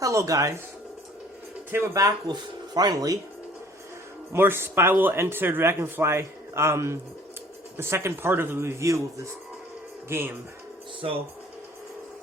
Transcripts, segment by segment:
Hello guys, today we're back with, finally, more Spyro Enter Dragonfly, the second part of the review of this game. So,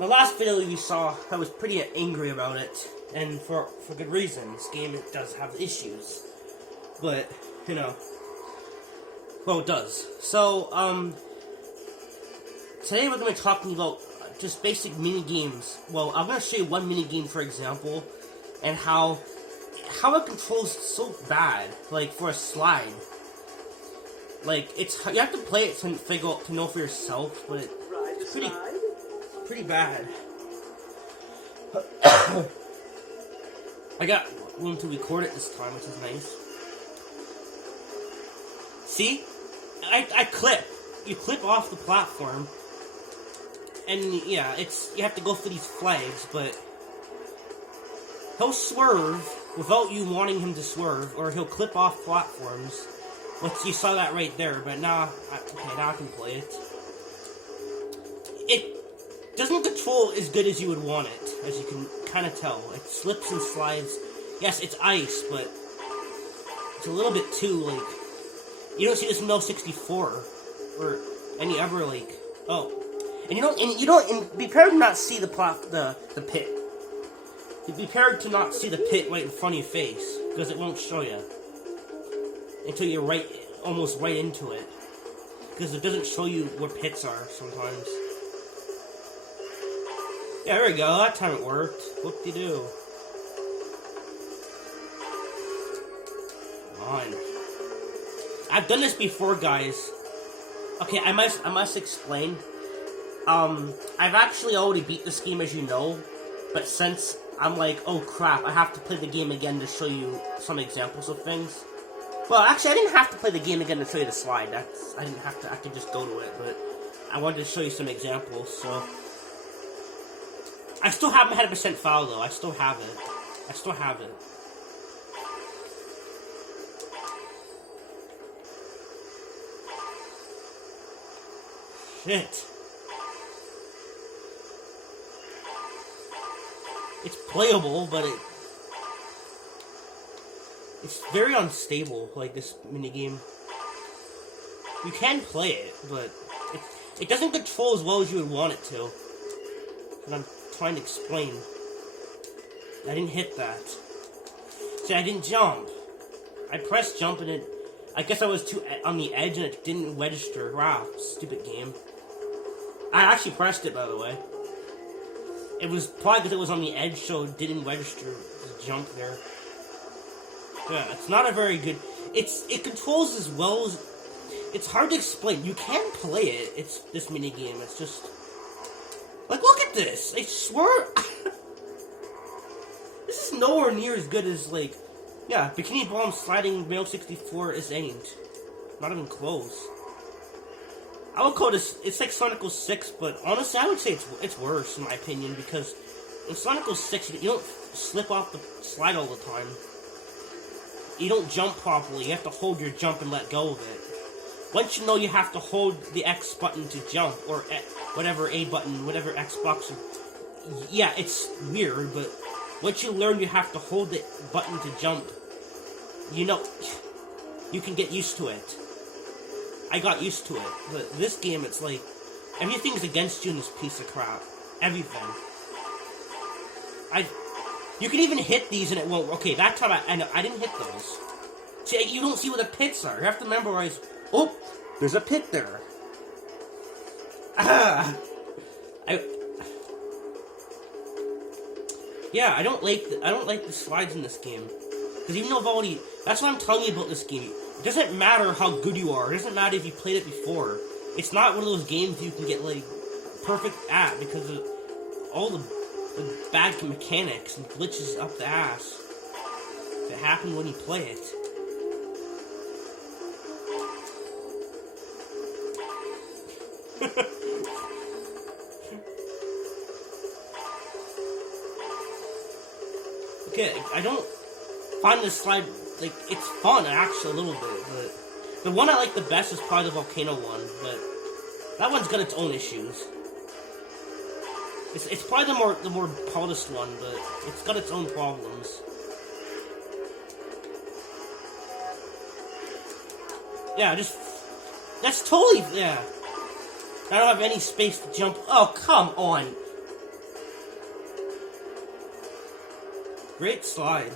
my last video you saw, I was pretty angry about it, and for good reason. This game, it does have issues, but, you know, well, it does. So, today we're going to be talking about just basic mini games. Well, I'm gonna show you one mini game, for example, and how it controls so bad. Like for a slide, like you have to play it to know for yourself, but it's pretty bad. I got room to record it this time, which is nice. See, I clip. You clip off the platform. And yeah, you have to go through these flags, but he'll swerve without you wanting him to swerve, or he'll clip off platforms. Which you saw that right there, but now I can play it. It doesn't control as good as you would want it, as you can kind of tell. It slips and slides. Yes, it's ice, but it's a little bit too, like, you don't see this in Mel 64 or any other, like, oh. And you don't be prepared to not see the pit. Be prepared to not see the pit right in front of your face, because it won't show you until you're almost right into it, because it doesn't show you where pits are sometimes. Yeah, there we go. That time it worked. Whoop-de-doo. Come on. I've done this before, guys. Okay, I must explain. I've actually already beat this game, as you know, but since I'm like, oh crap, I have to play the game again to show you some examples of things. Well, actually, I didn't have to play the game again to show you the slide. I didn't have to. I could just go to it, but I wanted to show you some examples. So I still haven't 100% file though. I still have it. Shit. It's playable, but it's very unstable, like this minigame. You can play it, but it doesn't control as well as you would want it to. And I'm trying to explain. I didn't hit that. See, I didn't jump. I pressed jump and I guess I was too on the edge and it didn't register. Wow, stupid game. I actually pressed it, by the way. It was probably because it was on the edge, so it didn't register the jump there. Yeah, it's not a very good... It controls as well as... It's hard to explain. You can play it. It's this minigame. It's just... Like, look at this! I swear... This is nowhere near as good as, like... Yeah, Bikini Bomb sliding Male 64 is ain't. Not even close. I would call this, it's like Sonic 06, but honestly, I would say it's worse, in my opinion, because in Sonic 06, you don't slip off the slide all the time. You don't jump properly, you have to hold your jump and let go of it. Once you know you have to hold the X button to jump, or whatever A button, whatever Xbox, yeah, it's weird, but once you learn you have to hold the button to jump, you know, you can get used to it. I got used to it, but this game, it's like, everything's against you in this piece of crap. Everything. You can even hit these and it won't, okay, that time I didn't hit those. See, you don't see where the pits are. You have to memorize, oh, there's a pit there. Yeah, I don't like the slides in this game. Because even though I've already, that's what I'm telling you about this game. It doesn't matter how good you are. It doesn't matter if you played it before. It's not one of those games you can get, like, perfect at because of all the bad mechanics and glitches up the ass that happen when you play it. Okay, I don't find this slide... Like, it's fun, actually, a little bit, but the one I like the best is probably the volcano one, but that one's got its own issues. It's probably the more polished one, but it's got its own problems. Yeah, that's totally, yeah. I don't have any space to jump. Oh, come on. Great slide.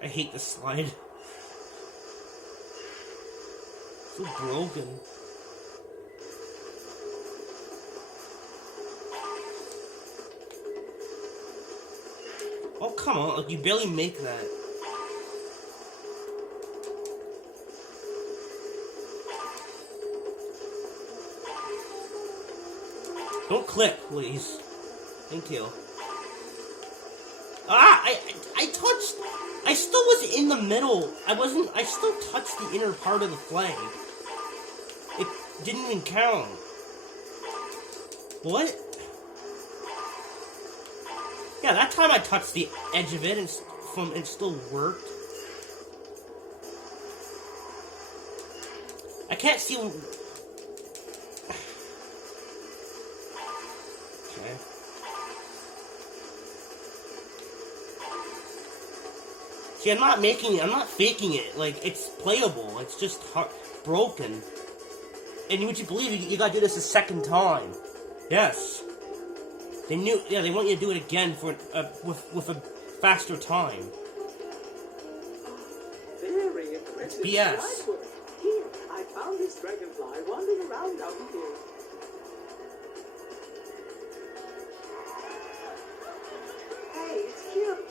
I hate this slide. So broken. Oh, come on. Like, you barely make that. Don't click, please. Thank you. Ah! I touched... I still was in the middle. I still touched the inner part of the flag. It didn't even count. What? Yeah, that time I touched the edge of it and it still worked. I can't see... Okay. See, I'm not faking it. Like, it's playable. It's just broken. And would you believe you gotta do this a second time? Yes. They want you to do it again for with a faster time. Very impressive. BS. Here, I found this dragonfly wandering around out here. Hey, it's cute.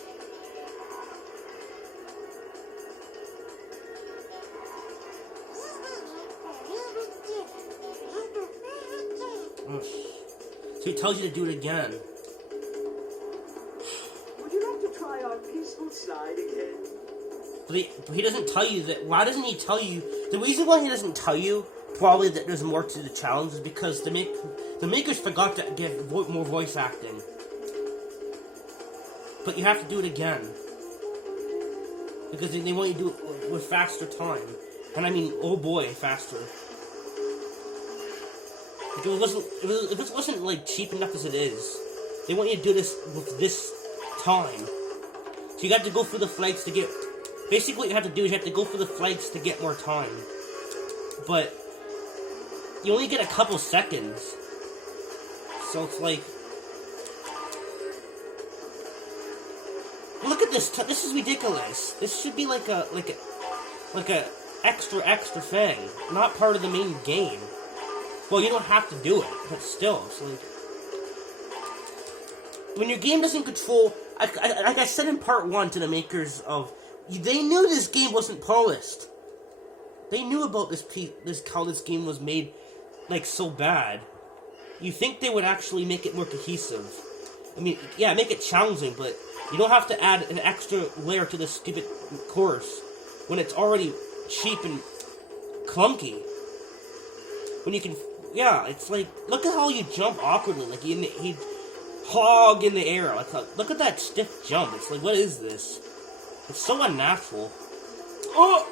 So he tells you to do it again. Would you like to try our peaceful slide again? But he doesn't tell you that. Why doesn't he tell you? The reason why he doesn't tell you probably that there's more to the challenge is because the makers forgot to give more voice acting. But you have to do it again because they want you to do it with faster time, and I mean, oh boy, faster. If it wasn't like cheap enough as it is, they want you to do this with this time. So you got to go for the flags to get. Basically, what you have to do is you have to go for the flags to get more time. But you only get a couple seconds, so it's like, look at this. This is ridiculous. This should be like a extra thing, not part of the main game. Well, you don't have to do it, but still, it's like... When your game doesn't control... Like I said in part 1 to the makers of... They knew this game wasn't polished. They knew about how this game was made, like, so bad. You think they would actually make it more cohesive. I mean, yeah, make it challenging, but you don't have to add an extra layer to this stupid course when it's already cheap and clunky. When you can... Yeah, it's like, look at how you jump awkwardly. Like, he'd hog in the air. Like, look at that stiff jump. It's like, what is this? It's so unnatural. Oh!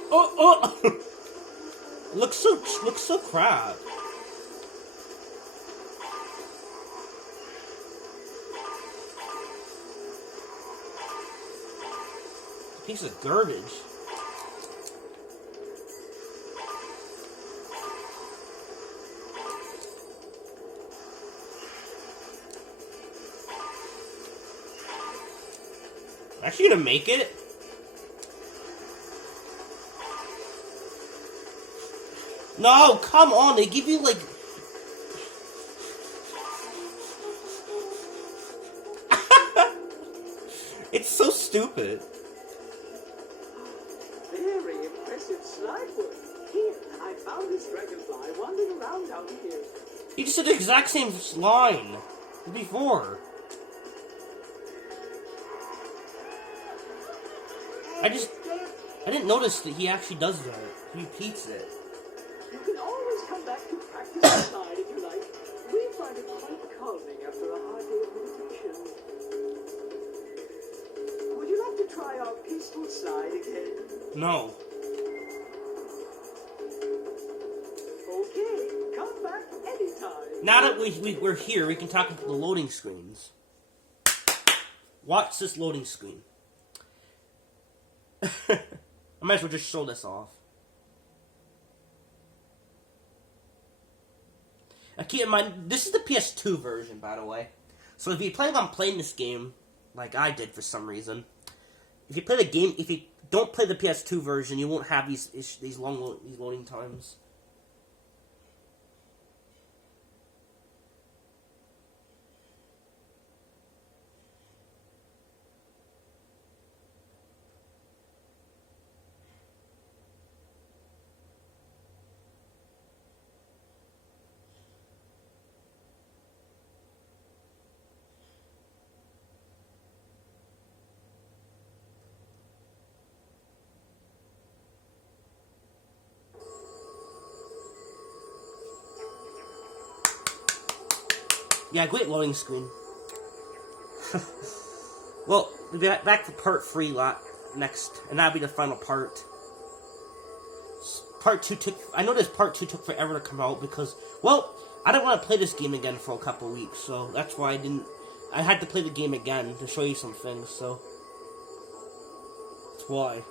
looks so crap. Piece of garbage. Actually gonna make it? No, come on, they give you like... It's so stupid. Very impressive slide work. Here, I found this dragonfly wandering around out here. You just did the exact same line before. I didn't notice that he actually does that. He repeats it. You can always come back to practice the slide if you like. We find it quite calming after a hard day of meditation. Would you like to try our peaceful slide again? No. Okay, Now that we're here, we can talk about the loading screens. Watch this loading screen. I might as well just show this off. Now keep in mind, this is the PS2 version, by the way. So if you're planning on playing this game, like I did for some reason, if you play the game, if you don't play the PS2 version, you won't have these long loading times. Yeah, great loading screen. Well, we'll be back for part 3 next, and that'll be the final part. Part 2 took... I know this part 2 took forever to come out because, well, I didn't want to play this game again for a couple weeks, so that's why I had to play the game again to show you some things, so... That's why.